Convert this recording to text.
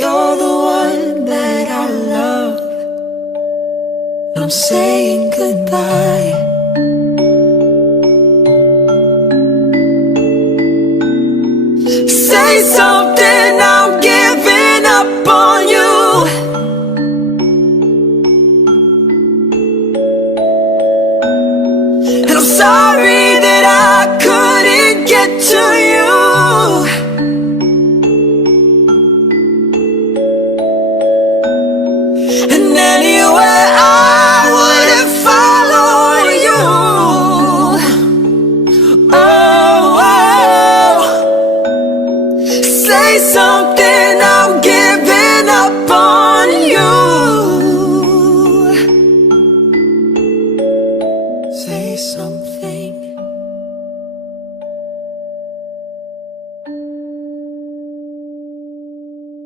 You're the one that I love. I'm saying goodbye. Say something, I'm giving up on you. And I'm sorry that I couldn't get to you. And anywhere I wouldn't follow you. Oh, oh. Say something, I'm giving up on you. Say something.